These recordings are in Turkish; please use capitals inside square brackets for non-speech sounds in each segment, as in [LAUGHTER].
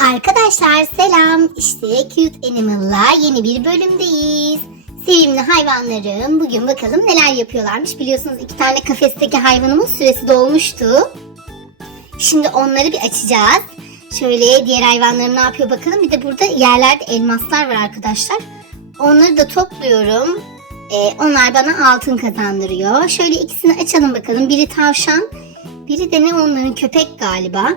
Arkadaşlar selam. İşte Cute Animal'la yeni bir bölümdeyiz. Sevimli hayvanlarım bugün bakalım neler yapıyorlarmış. Biliyorsunuz iki tane kafesteki hayvanımız süresi dolmuştu. Şimdi onları bir açacağız. Şöyle diğer hayvanlarım ne yapıyor bakalım. Bir de burada yerlerde elmaslar var arkadaşlar. Onları da topluyorum. Ee, onlar bana altın kazandırıyor. Şöyle ikisini açalım bakalım. Biri tavşan, biri de ne onların köpek galiba.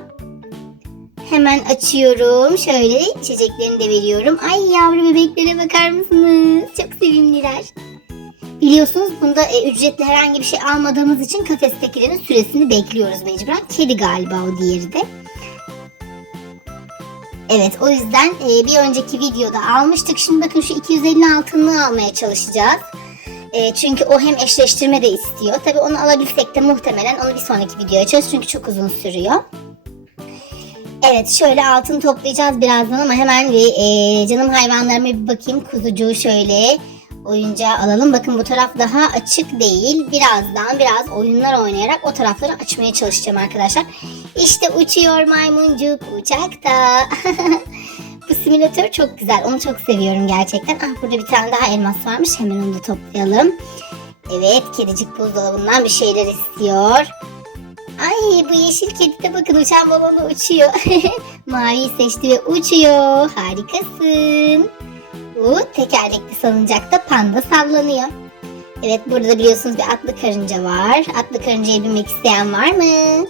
Hemen açıyorum. Şöyle içeceklerini de veriyorum. Ay yavru bebeklere bakar mısınız? Çok sevimliler. Biliyorsunuz bunda e, ücretli herhangi bir şey almadığımız için kafestekilerin süresini bekliyoruz mecburen. Kedi galiba o diğeri de. Evet o yüzden e, bir önceki videoda almıştık. Şimdi bakın şu 250 altınlığı almaya çalışacağız. E, çünkü o hem eşleştirme de istiyor. Tabii onu alabilsek de muhtemelen onu bir sonraki videoya açacağız. Çünkü çok uzun sürüyor. Evet şöyle altın toplayacağız birazdan ama hemen bir e, canım hayvanlarıma bir bakayım. Kuzucuğu şöyle oyuncağı alalım. Bakın bu taraf daha açık değil. Birazdan biraz oyunlar oynayarak o tarafları açmaya çalışacağım arkadaşlar. İşte uçuyor maymuncuk uçakta. [LAUGHS] bu simülatör çok güzel. Onu çok seviyorum gerçekten. Ah burada bir tane daha elmas varmış. Hemen onu da toplayalım. Evet kedicik buzdolabından bir şeyler istiyor. Ay bu yeşil kedi de bakın uçan balonu uçuyor. [LAUGHS] Maviyi seçti ve uçuyor. Harikasın. Bu tekerlekli salıncakta panda sallanıyor. Evet burada biliyorsunuz bir atlı karınca var. Atlı karıncaya binmek isteyen var mı?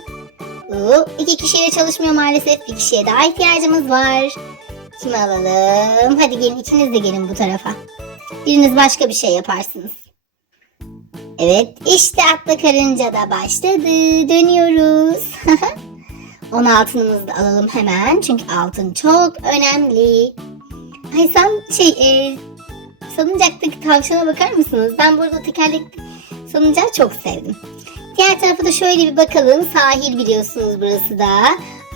Oo, iki kişiyle çalışmıyor maalesef. Bir kişiye daha ihtiyacımız var. Kimi alalım? Hadi gelin ikiniz de gelin bu tarafa. Biriniz başka bir şey yaparsınız. Evet işte atlı karınca da başladı. Dönüyoruz. [LAUGHS] 10 altınımızı da alalım hemen. Çünkü altın çok önemli. Ay sen şey e, salıncaktaki tavşana bakar mısınız? Ben burada tekerlekli salıncağı çok sevdim. Diğer tarafa da şöyle bir bakalım. Sahil biliyorsunuz burası da.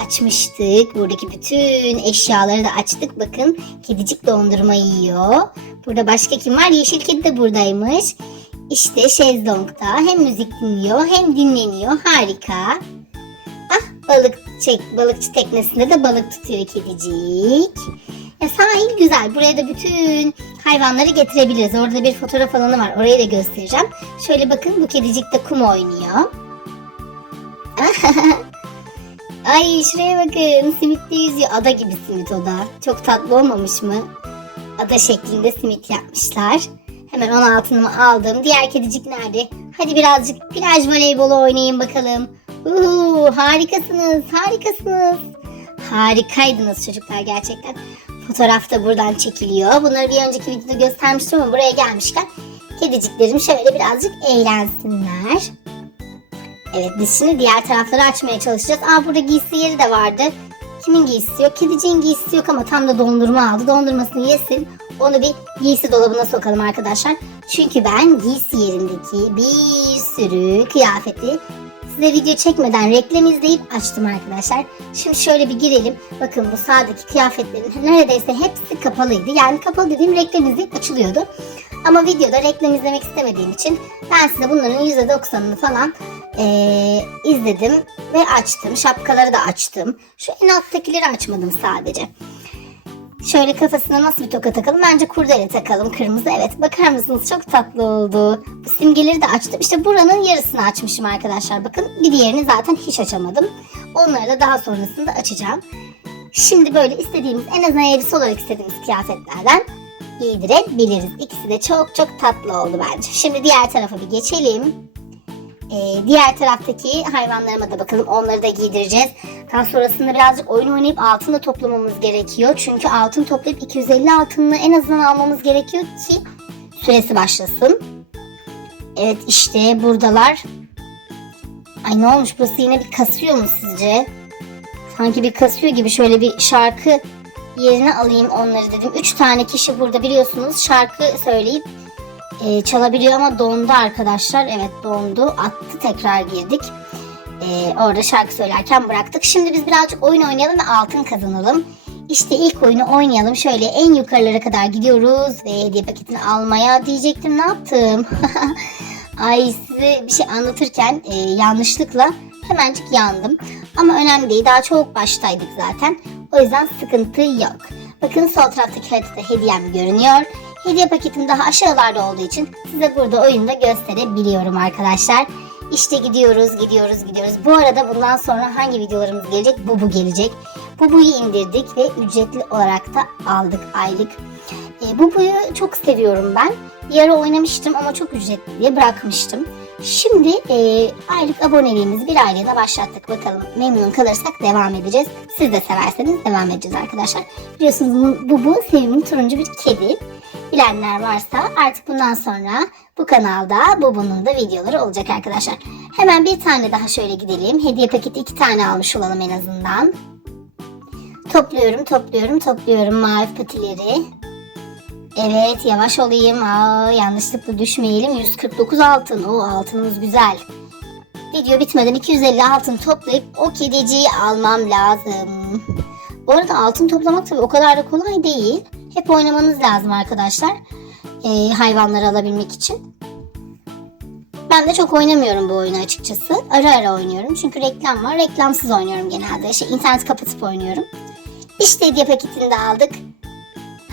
Açmıştık. Buradaki bütün eşyaları da açtık. Bakın kedicik dondurma yiyor. Burada başka kim var? Yeşil kedi de buradaymış. İşte şezlongda hem müzik dinliyor hem dinleniyor. Harika. Ah balık çek balıkçı teknesinde de balık tutuyor kedicik. E, sahil güzel. Buraya da bütün hayvanları getirebiliriz. Orada bir fotoğraf alanı var. Orayı da göstereceğim. Şöyle bakın bu kedicik de kum oynuyor. [LAUGHS] Ay şuraya bakın. Simitte yüzüyor. Ada gibi simit o da. Çok tatlı olmamış mı? Ada şeklinde simit yapmışlar. Hemen 10 altınımı aldım. Diğer kedicik nerede? Hadi birazcık plaj voleybolu oynayın bakalım. Uhu, harikasınız, harikasınız. Harikaydınız çocuklar gerçekten. Fotoğraf da buradan çekiliyor. Bunları bir önceki videoda göstermiştim ama buraya gelmişken kediciklerim şöyle birazcık eğlensinler. Evet biz şimdi diğer tarafları açmaya çalışacağız. Aa burada giysi yeri de vardı. Kimin giysisi yok? Kediciğin giysisi yok ama tam da dondurma aldı. Dondurmasını yesin. Onu bir giysi dolabına sokalım arkadaşlar. Çünkü ben giysi yerindeki bir sürü kıyafeti size video çekmeden reklam izleyip açtım arkadaşlar. Şimdi şöyle bir girelim. Bakın bu sağdaki kıyafetlerin neredeyse hepsi kapalıydı. Yani kapalı dediğim reklam izleyip açılıyordu. Ama videoda reklam izlemek istemediğim için ben size bunların %90'ını falan eee, izledim ve açtım. Şapkaları da açtım. Şu en alttakileri açmadım sadece. Şöyle kafasına nasıl bir toka takalım? Bence kurdele takalım kırmızı. Evet bakar mısınız? Çok tatlı oldu. Bu simgeleri de açtım. İşte buranın yarısını açmışım arkadaşlar. Bakın bir diğerini zaten hiç açamadım. Onları da daha sonrasında açacağım. Şimdi böyle istediğimiz en azından elbise olarak istediğimiz kıyafetlerden giydirebiliriz. İkisi de çok çok tatlı oldu bence. Şimdi diğer tarafa bir geçelim. Ee, diğer taraftaki hayvanlarıma da bakalım. Onları da giydireceğiz. Daha sonrasında birazcık oyun oynayıp altın da toplamamız gerekiyor. Çünkü altın toplayıp 250 altınını en azından almamız gerekiyor ki süresi başlasın. Evet işte buradalar. Ay ne olmuş burası yine bir kasıyor mu sizce? Sanki bir kasıyor gibi şöyle bir şarkı yerine alayım onları dedim. Üç tane kişi burada biliyorsunuz şarkı söyleyip e, çalabiliyor ama dondu arkadaşlar. Evet dondu. Attı tekrar girdik. E, orada şarkı söylerken bıraktık. Şimdi biz birazcık oyun oynayalım ve altın kazanalım. İşte ilk oyunu oynayalım. Şöyle en yukarılara kadar gidiyoruz ve hediye paketini almaya diyecektim. Ne yaptım? [LAUGHS] Ay size bir şey anlatırken e, yanlışlıkla hemencik yandım. Ama önemli değil. Daha çok baştaydık zaten. O yüzden sıkıntı yok. Bakın sol taraftaki haritada hediyem görünüyor. Hediye paketim daha aşağılarda olduğu için size burada oyunda gösterebiliyorum arkadaşlar. İşte gidiyoruz, gidiyoruz, gidiyoruz. Bu arada bundan sonra hangi videolarımız gelecek? Bubu gelecek. Bubu'yu indirdik ve ücretli olarak da aldık aylık. E, Bubu'yu çok seviyorum ben. Bir ara oynamıştım ama çok ücretli diye bırakmıştım. Şimdi e, aylık aboneliğimizi bir de başlattık. Bakalım memnun kalırsak devam edeceğiz. Siz de severseniz devam edeceğiz arkadaşlar. Biliyorsunuz bu, bu sevimli turuncu bir kedi. Bilenler varsa artık bundan sonra bu kanalda Bubu'nun da videoları olacak arkadaşlar. Hemen bir tane daha şöyle gidelim. Hediye paketi iki tane almış olalım en azından. Topluyorum, topluyorum, topluyorum mavi patileri. Evet yavaş olayım. Aa, yanlışlıkla düşmeyelim. 149 altın. O altınımız güzel. Video bitmeden 250 altın toplayıp o kediciyi almam lazım. Bu arada altın toplamak tabii o kadar da kolay değil. Hep oynamanız lazım arkadaşlar. Ee, hayvanları alabilmek için. Ben de çok oynamıyorum bu oyunu açıkçası. Ara ara oynuyorum. Çünkü reklam var. Reklamsız oynuyorum genelde. Şey, internet kapatıp oynuyorum. İşte hediye paketini de aldık.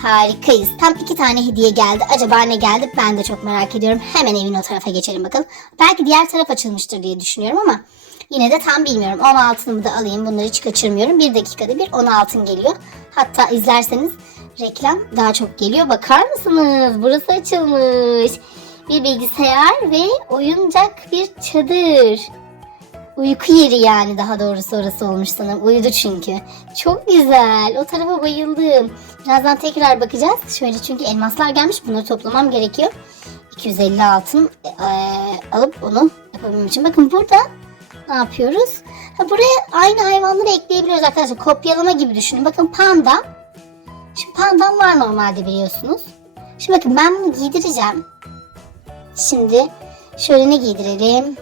Harikayız. Tam iki tane hediye geldi. Acaba ne geldi ben de çok merak ediyorum. Hemen evin o tarafa geçelim bakalım. Belki diğer taraf açılmıştır diye düşünüyorum ama yine de tam bilmiyorum. 10 altınımı da alayım. Bunları hiç kaçırmıyorum. Bir dakikada bir 10 altın geliyor. Hatta izlerseniz reklam daha çok geliyor. Bakar mısınız? Burası açılmış. Bir bilgisayar ve oyuncak bir çadır. Uyku yeri yani daha doğrusu orası olmuş sanırım. Uyudu çünkü. Çok güzel. O tarafa bayıldım. Birazdan tekrar bakacağız. Şöyle çünkü elmaslar gelmiş. Bunları toplamam gerekiyor. 250 altın e, alıp onu yapabilmem için. Bakın burada ne yapıyoruz? Ha, buraya aynı hayvanları ekleyebiliyoruz arkadaşlar. Kopyalama gibi düşünün. Bakın panda. Şimdi pandam var normalde biliyorsunuz. Şimdi bakın ben bunu giydireceğim. Şimdi şöyle ne giydirelim?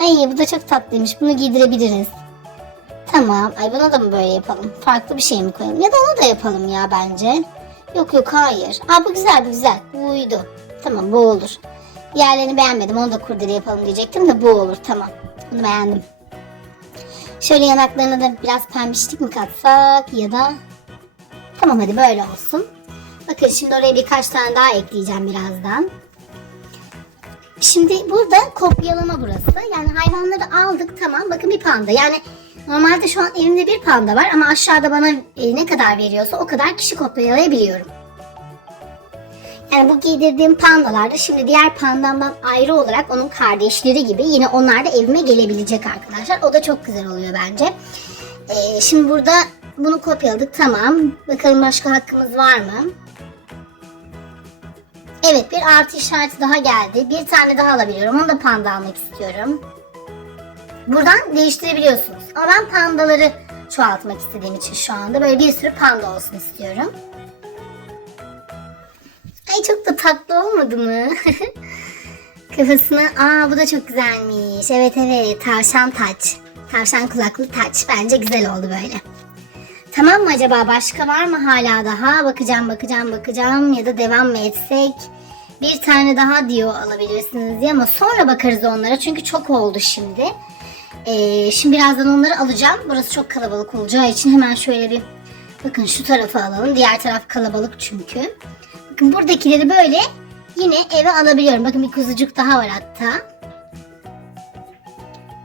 Ay bu da çok tatlıymış. Bunu giydirebiliriz. Tamam. Ay buna da mı böyle yapalım? Farklı bir şey mi koyalım? Ya da onu da yapalım ya bence. Yok yok hayır. Aa bu güzel bu güzel. Bu uydu. Tamam bu olur. Diğerlerini beğenmedim. Onu da kurdele yapalım diyecektim de bu olur. Tamam. Bunu beğendim. Şöyle yanaklarına da biraz pembişlik mi katsak ya da... Tamam hadi böyle olsun. Bakın şimdi oraya birkaç tane daha ekleyeceğim birazdan. Şimdi burada kopyalama burası. Yani hayvanları aldık tamam. Bakın bir panda. Yani normalde şu an elimde bir panda var ama aşağıda bana e, ne kadar veriyorsa o kadar kişi kopyalayabiliyorum. Yani bu giydirdiğim pandalarda şimdi diğer pandamdan ayrı olarak onun kardeşleri gibi yine onlar da evime gelebilecek arkadaşlar. O da çok güzel oluyor bence. Ee, şimdi burada bunu kopyaladık tamam. Bakalım başka hakkımız var mı? Evet bir artı işareti daha geldi. Bir tane daha alabiliyorum. Onu da panda almak istiyorum. Buradan değiştirebiliyorsunuz. Ama ben pandaları çoğaltmak istediğim için şu anda böyle bir sürü panda olsun istiyorum. Ay çok da tatlı olmadı mı? [LAUGHS] Kafasına aa bu da çok güzelmiş. Evet evet tavşan taç. Tavşan kulaklı taç. Bence güzel oldu böyle. Tamam mı acaba başka var mı hala daha? Bakacağım bakacağım bakacağım ya da devam mı etsek? Bir tane daha diyor alabilirsiniz diye ama sonra bakarız onlara çünkü çok oldu şimdi. Ee, şimdi birazdan onları alacağım. Burası çok kalabalık olacağı için hemen şöyle bir bakın şu tarafa alalım. Diğer taraf kalabalık çünkü. Bakın buradakileri böyle yine eve alabiliyorum. Bakın bir kuzucuk daha var hatta.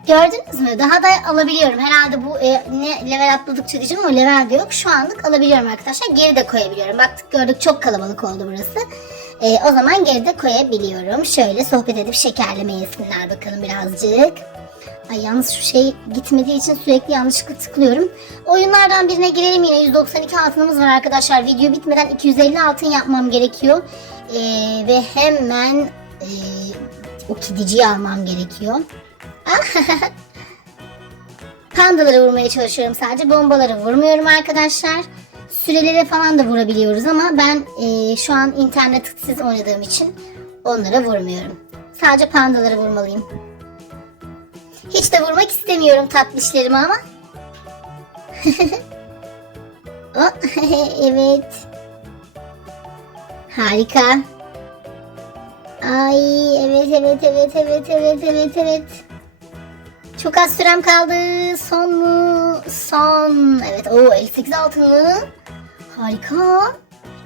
Gördünüz mü? Daha da alabiliyorum. Herhalde bu e, ne level atladıkça diyeceğim ama level de yok. Şu anlık alabiliyorum arkadaşlar. Geri de koyabiliyorum. Baktık gördük çok kalabalık oldu burası. E, o zaman geri de koyabiliyorum. Şöyle sohbet edip şekerleme yesinler bakalım birazcık. Ay yalnız şu şey gitmediği için sürekli yanlışlıkla tıklıyorum. Oyunlardan birine girelim yine. 192 altınımız var arkadaşlar. Video bitmeden 250 altın yapmam gerekiyor. E, ve hemen e, o kediciyi almam gerekiyor. [LAUGHS] Pandaları vurmaya çalışıyorum sadece. Bombaları vurmuyorum arkadaşlar. Sürelere falan da vurabiliyoruz ama ben e, şu an internetsiz oynadığım için onlara vurmuyorum. Sadece pandaları vurmalıyım. Hiç de vurmak istemiyorum tatlışlarımı ama. [LAUGHS] oh, [LAUGHS] evet. Harika. Ay evet evet evet evet evet evet evet. Çok az sürem kaldı. Son mu? Son. Evet. Oo 58 altın mı? Harika.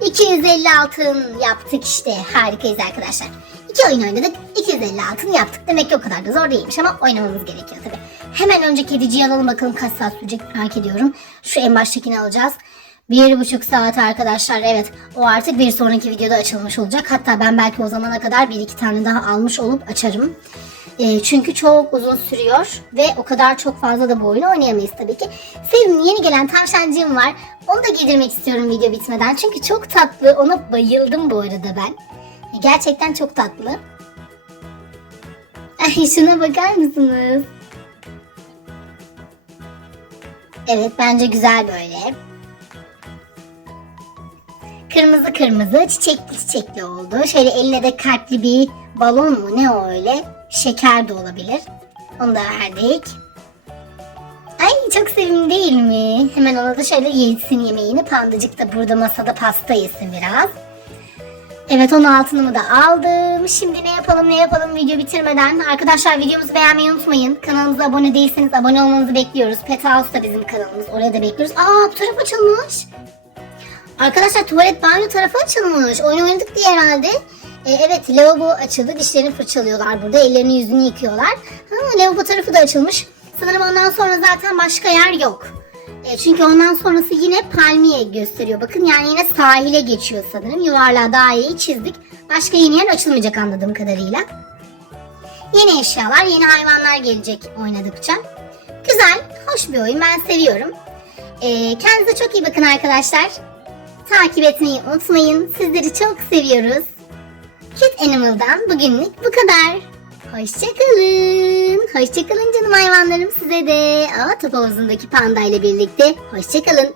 250 altın yaptık işte. Harikayız arkadaşlar. İki oyun oynadık. 250 altın yaptık. Demek ki o kadar da zor değilmiş ama oynamamız gerekiyor tabii. Hemen önce kediciyi alalım bakalım kaç saat sürecek merak ediyorum. Şu en baştakini alacağız. Bir buçuk saat arkadaşlar evet o artık bir sonraki videoda açılmış olacak. Hatta ben belki o zamana kadar bir iki tane daha almış olup açarım. E, çünkü çok uzun sürüyor ve o kadar çok fazla da bu oyunu oynayamayız tabii ki. Sevimli yeni gelen tavşancığım var. Onu da giydirmek istiyorum video bitmeden. Çünkü çok tatlı. Ona bayıldım bu arada ben. E, Gerçekten çok tatlı. [LAUGHS] Ay şuna bakar mısınız? Evet bence güzel böyle. Kırmızı kırmızı çiçekli çiçekli oldu. Şöyle eline de kalpli bir balon mu ne o öyle? Şeker de olabilir. Onu da verdik. Ay çok sevimli değil mi? Hemen ona da şöyle yesin yemeğini. Pandacık da burada masada pasta yesin biraz. Evet onun altınımı da aldım. Şimdi ne yapalım ne yapalım video bitirmeden. Arkadaşlar videomuzu beğenmeyi unutmayın. Kanalımıza abone değilseniz abone olmanızı bekliyoruz. Pet House da bizim kanalımız. Oraya da bekliyoruz. Aa bu açılmış. Arkadaşlar tuvalet banyo tarafı açılmış. Oyun oynadık diye herhalde. E, evet lavabo açıldı. Dişlerini fırçalıyorlar burada. Ellerini yüzünü yıkıyorlar. Ha, lavabo tarafı da açılmış. Sanırım ondan sonra zaten başka yer yok. E, çünkü ondan sonrası yine palmiye gösteriyor. Bakın yani yine sahile geçiyor sanırım. Yuvarlağı daha iyi çizdik. Başka yeni yer açılmayacak anladığım kadarıyla. Yeni eşyalar, yeni hayvanlar gelecek oynadıkça. Güzel, hoş bir oyun. Ben seviyorum. E, kendinize çok iyi bakın arkadaşlar. Takip etmeyi unutmayın. Sizleri çok seviyoruz. Cute Animal'dan bugünlük bu kadar. Hoşçakalın. Hoşçakalın canım hayvanlarım size de. Aa, top havuzundaki panda ile birlikte. Hoşçakalın.